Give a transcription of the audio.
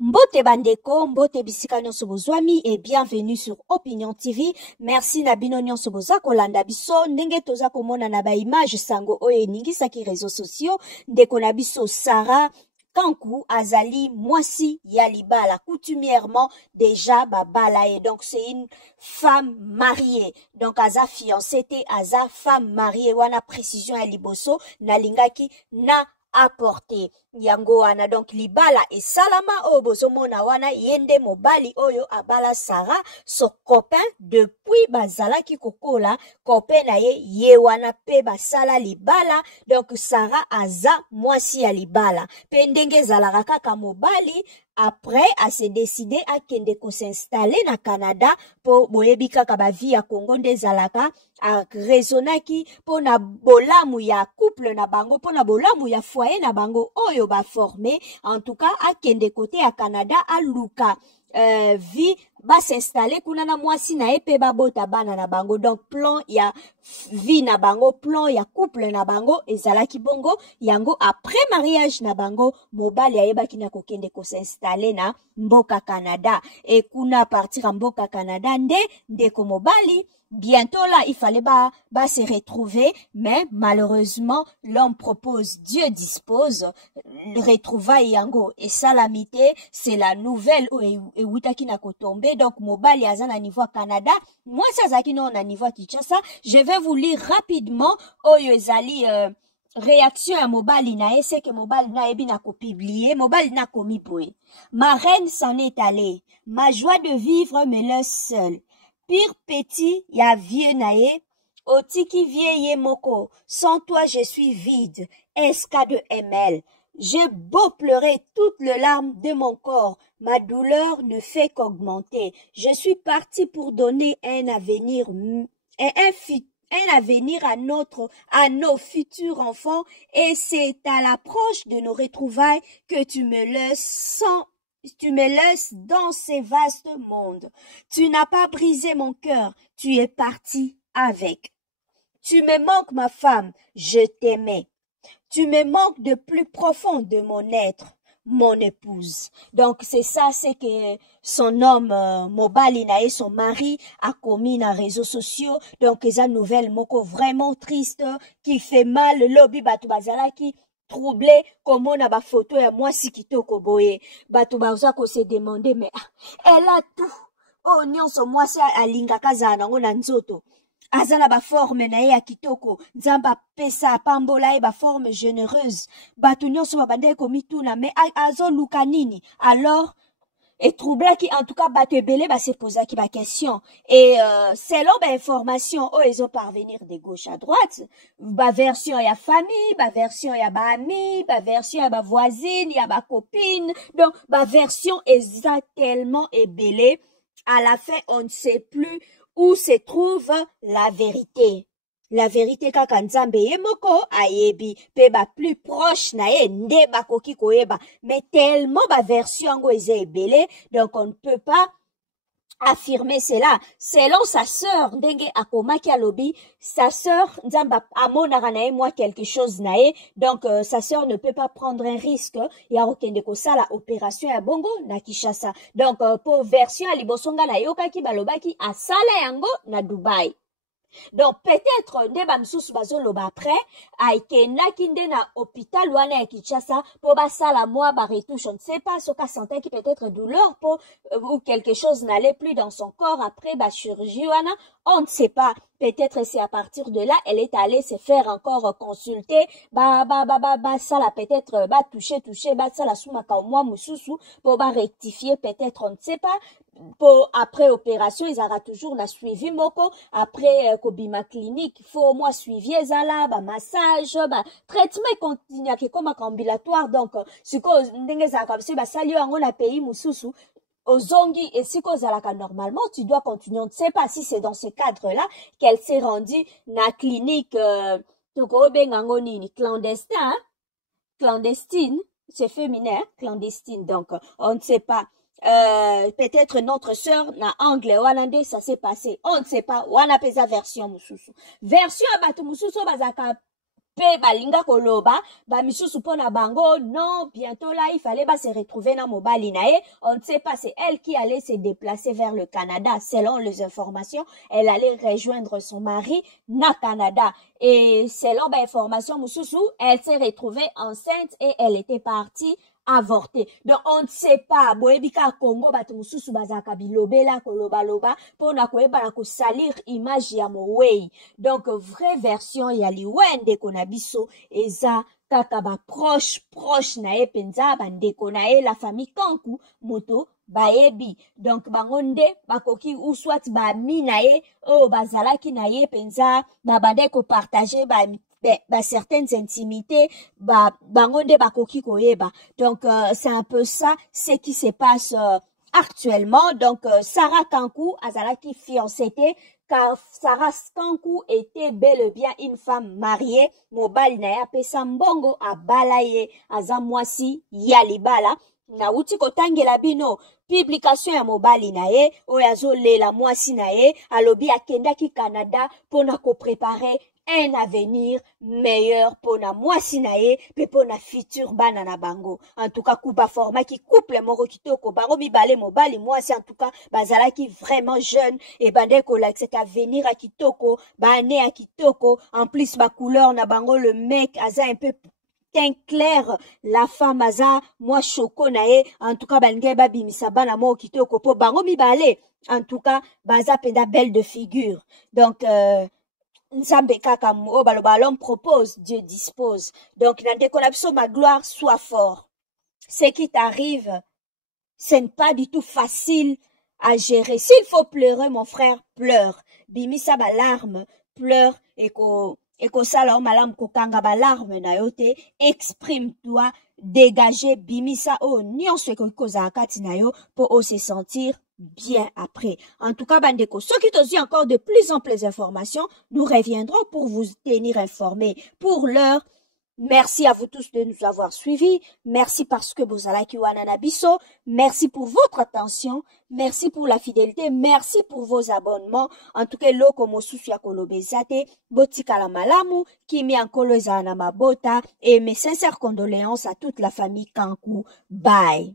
Mbote bandeko, mbote bisika nyonso bozwami et bienvenue sur Opinion TV. Merci na bino nyonso boza kolanda biso ndenge toza komona na ba image sango oyo eningisaki réseaux sociaux ndeko na biso Sarah Kankou azali mwasi ya libala coutumièrement déjà babala et donc c'est une femme mariée donc aza fiancée te aza femme mariée wana précision ya liboso na lingaki na apporté yango wana donc libala et salama oyo bozomona wana yende mobali oyo abala Sarah so copain depuis bazalaki kokola copain na ye wana pe basala libala donc Sarah aza mwasi ya libala pe ndenge ezalaka kaka mobali après a se décidé à kende ko s'installer na Canada pour boyebi kaka ba vie ya Congo ndezalaka a raisonnaki pour na bolamu ya couple na bango pour na bolamu ya foyer na bango oyo ba formé en tout cas a kende côté à Canada a luka vie ba s'installer kuna na mwasi na epe ba bota bana na bango donc plan ya vie na bango plan ya couple na bango ezalaki bongo yango après mariage na bango mobali ayebaki na kokende ko s'installer na mboka Canada et kuna à partir à mboka Canada ndeko mobali bientôt là il fallait se retrouver mais malheureusement l'homme propose Dieu dispose retrouvailles yango et salamité c'est la nouvelle et witaki na kotomber donc mobali azana niveau Canada moi ça zaki non na niveau Kinshasa je vais vous lire rapidement oyo ezali réaction à mobali na c'est que mobali na ebi na ko publier mobali na komi boye ma reine s'en est allée ma joie de vivre me laisse seule pire petit ya vieux nae otiki vieille moko sans toi je suis vide esca de ml j'ai beau pleurer toutes les larmes de mon corps ma douleur ne fait qu'augmenter je suis partie pour donner un avenir un avenir à nos futurs enfants et c'est à l'approche de nos retrouvailles que tu me laisses dans ces vastes mondes. Tu n'as pas brisé mon cœur, tu es parti avec. Tu me manques ma femme, je t'aimais. Tu me manques de plus profond de mon être, mon épouse. Donc c'est ça, c'est que son homme mobali na et son mari a commis na réseaux sociaux. Donc eza nouvelle moko vraiment triste qui fait mal lobby batu bazalaki troublé comme on a ba photo ya moi si kitoko boye batu baza ko se demander mais elle a tout oh nyonso moi si alinga kazana ngo na nzoto azana ba forme na ya kitoko nzamba pesa pambola e ba forme généreuse batu nyonso babande ko mituna mais azo luka nini alors et troubla qui en tout cas batu ebele ba se poser qui ba question et selon ba information oh ils ont parvenir de gauche à droite ba version ya famille ba version ya ba ami ba version ya ba voisine ya ba copine donc ba version exactement ebele à la fin on ne sait plus où se trouve la vérité. La vérité kaka nzambe ye moko ayebi pe ba plus proche na ye nde bakoki koyeba mais tellement ba version yango eza ebele donc on ne peut pas affirmer cela selon sa sœur ndenge akomaki alobi sa sœur nzamba amonaka na ye moi quelque chose na ye donc sa sœur ne peut pas prendre un risque ya kokende kosala opération ya bongo na Kinshasa donc pour version ya liboso nga nayokaki balobaki asala yango na Dubai. Donc peut-être nde bamisusu bazoloba après aikendaki nde na hôpital wana ya Kinshasa po basala moi ba retouche on ne sait pas soka sentait qui peut-être douleur po ou quelque chose n'allait plus dans son corps après ba chirurgie wana on ne sait pas peut-être c'est à partir de là elle est allée se faire encore consulter sala peut-être toucher sala soumaka au moins mususu po ba rectifier peut-être on ne sait pas pour après opération ils aura toujours la suivi moko après kobima clinique faut au moins suivi ezala ba massage ba traitement continu comme ambulatoire donc siko ndenge za comme si ba salio yango na pays mususu ozongi et si kozalaka normalement tu dois continuer on ne sait pas si c'est dans ce cadre là qu'elle s'est rendue na clinique toko bengango nini clandestine c'est féminin clandestine donc on ne sait pas peut-être notre sœur na anglais hollandais ça s'est passé on ne sait pas wana pesa version mususu version batu mususu bazaka pe balinga koloba ba misusu pona bango non bientôt là il fallait se retrouver na mobali nae. On ne sait pas, c'est elle qui allait se déplacer vers le Canada selon les informations. Elle allait rejoindre son mari na Canada et selon ba information mususu elle s'est retrouvée enceinte et elle était partie avorté. Donc, on ne sait pas, boebika Congo, batu mususu bazaka bilobela, koloba, pona koeba na salir image ya mowei. Donc, vraie version ya liwende konabiso, eza kaka ba proche na e penza, bandeko na e, la famille Kanku, moto, baebi. Donc, bangonde, bakoki, ou soit ba mi na e, oh, bazalaki na e penza, babandeko partager, certaines intimités, bangonde bakoki koyeba. Donc, c'est un peu ça, ce qui se passe actuellement. Donc, Sarah Kankou, azalaki fiancée, car Sarah Kankou était bel et bien une femme mariée. Mobali na ya pesa mbongo abalaye azamwasi yalibala. Na uti kotangela bino publication ya mobali na ye oyo azolela mwasi na ye alobi akendaki Canada pona ko préparer un avenir meilleur pour na mwasi na ye pe pour na futur bana na bango. En tout cas kuba format ki couple moko kitoko bango mibale mobali mwasi en tout cas bazalaki vraiment jeune et bande ko la cet avenir a kitoko bane a kitoko en plus ba couleur na bango le mec aza un peu teint clair, la femme aza moi choco nae en tout cas balnge ba bimisa bana mo kitoko po bango mibale en tout cas baza penda belle de figure. Donc Nzambe kaka l'homme propose, Dieu dispose. Donc, ma gloire soit fort. Ce qui t'arrive, ce n'est pas du tout facile à gérer. S'il faut pleurer, mon frère, pleure. Bimisa ba larme, pleure et sala malam ko kanga ba larme na yote, exprime-toi, dégagez bimisa o nyonso ko koza kati na yo pour se sentir bien après. En tout cas, bandeko, ceux qui t'ont encore de plus en plus d'informations, nous reviendrons pour vous tenir informés. Pour l'heure, merci à vous tous de nous avoir suivis. Merci parce que vous allez Kiwananabiso. Merci pour votre attention. Merci pour la fidélité. Merci pour vos abonnements. En tout cas, loko mosusu ya kolobezate, botika la malamu, kimi ankolo eza na mabota, et mes sincères condoléances à toute la famille Kankou. Bye.